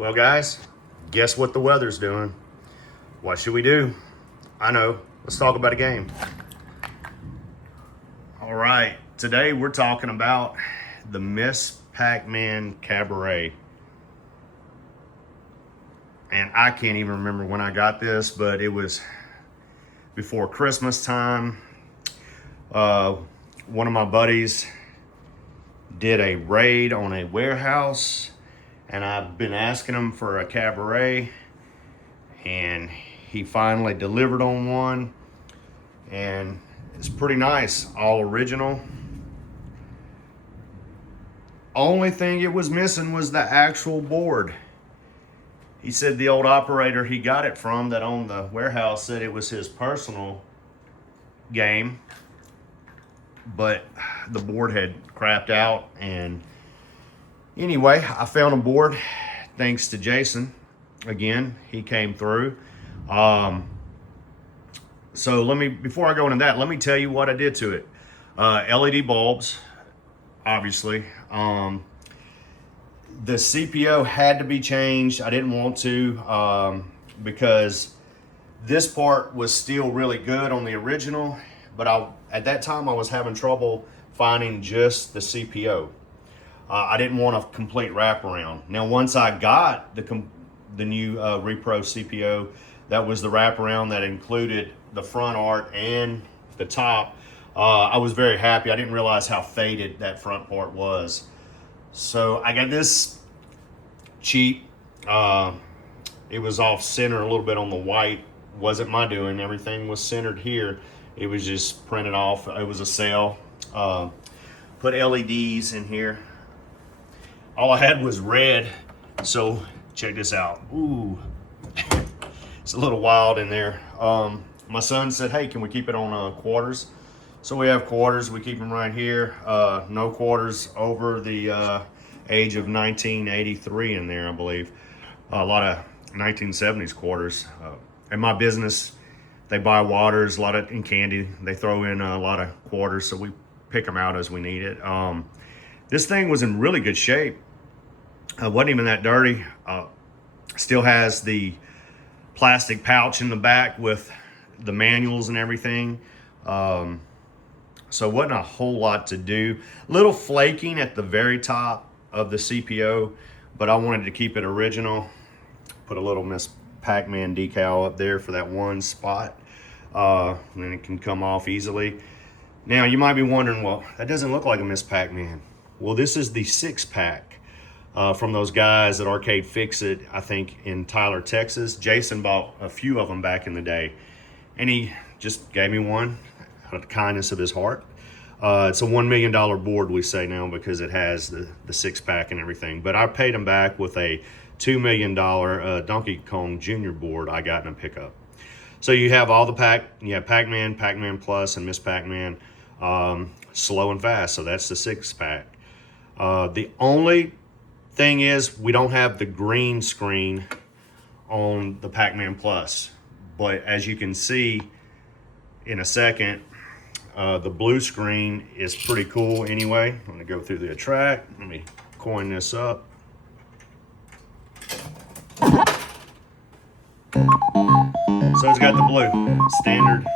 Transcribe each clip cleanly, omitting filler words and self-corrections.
Well, guys, guess what the weather's doing? What should we do? I know. Let's talk about a game. All right. Today we're talking about the Miss Pac-Man Cabaret. And I can't even remember when I got this, but it was before Christmas time. One of my buddies did a raid on a warehouse, and I've been asking him for a cabaret, and he finally delivered on one, and it's pretty nice, all original. Only thing it was missing was the actual board. He said the old operator he got it from that owned the warehouse said it was his personal game, but the board had crapped out. And anyway, I found a board thanks to Jason. Again, he came through. So before I go into that, let me tell you what I did to it. LED bulbs, obviously. The CPO had to be changed. I didn't want to because this part was still really good on the original, but at that time I was having trouble finding just the CPO. I didn't want a complete wraparound. Now, once I got the new Repro CPO, that was the wraparound that included the front art and the top. I was very happy. I didn't realize how faded that front part was. So I got this cheap. It was off center a little bit on the white. Wasn't my doing. Everything was centered here. It was just printed off. It was a sale. Put LEDs in here. All I had was red. So check this out. Ooh, it's a little wild in there. My son said, hey, can we keep it on quarters? So we have quarters. We keep them right here. No quarters over the age of 1983 in there, I believe. A lot of 1970s quarters. In my business, they buy waters, a lot of in candy. They throw in a lot of quarters, so we pick them out as we need it. This thing was in really good shape. Wasn't even that dirty. Still has the plastic pouch in the back with the manuals and everything. So wasn't a whole lot to do. Little flaking at the very top of the CPO, but I wanted to keep it original. Put a little Miss Pac-Man decal up there for that one spot. And then it can come off easily. Now you might be wondering, well, that doesn't look like a Miss Pac-Man. Well, this is the 6-pack from those guys at Arcade Fix-It, I think in Tyler, Texas. Jason bought a few of them back in the day, and he just gave me one out of the kindness of his heart. It's a $1 million board, we say now, because it has the 6-pack and everything. But I paid him back with a $2 million Donkey Kong Jr. board I got in a pickup. So you have all the you have Pac-Man, Pac-Man Plus, and Miss Pac-Man, slow and fast. So that's the 6-pack. The only thing is we don't have the green screen on the Pac-Man Plus. But as you can see in a second, the blue screen is pretty cool anyway. I'm gonna go through the track. Let me coin this up. So it's got the blue, standard.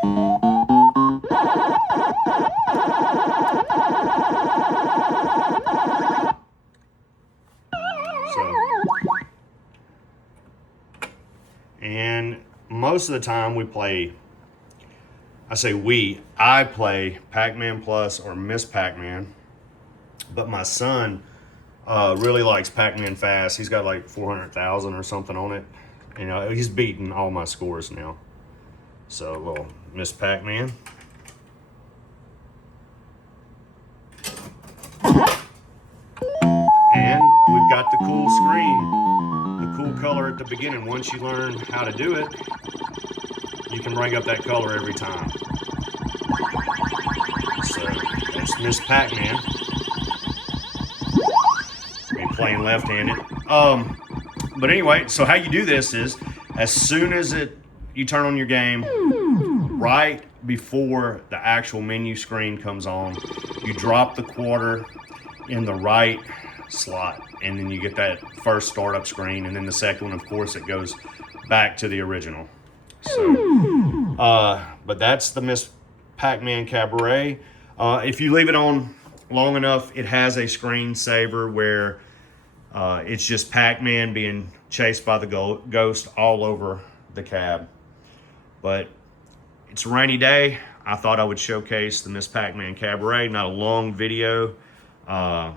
And most of the time we play, I play Pac-Man Plus or Miss Pac-Man, but my son really likes Pac-Man Fast. He's got like 400,000 or something on it. You know, he's beaten all my scores now. So a little Miss Pac-Man. And we've got the cool screen, the cool color at the beginning. Once you learn how to do it, you can bring up that color every time. So that's Miss Pac-Man. I'm playing left-handed. But anyway, so how you do this is, as soon as you turn on your game, right before the actual menu screen comes on, you drop the quarter in the right slot, and then you get that first startup screen, and then the second one, of course, it goes back to the original. So, but that's the Miss Pac-Man Cabaret. If you leave it on long enough, it has a screensaver where it's just Pac-Man being chased by the ghost all over the cab. But it's a rainy day. I thought I would showcase the Miss Pac-Man Cabaret. Not a long video, but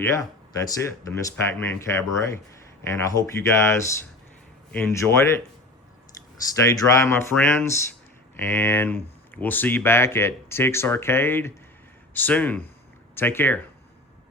yeah, that's it, the Miss Pac-Man Cabaret. And I hope you guys enjoyed it. Stay dry, my friends, and we'll see you back at Tick's Arcade soon. Take care.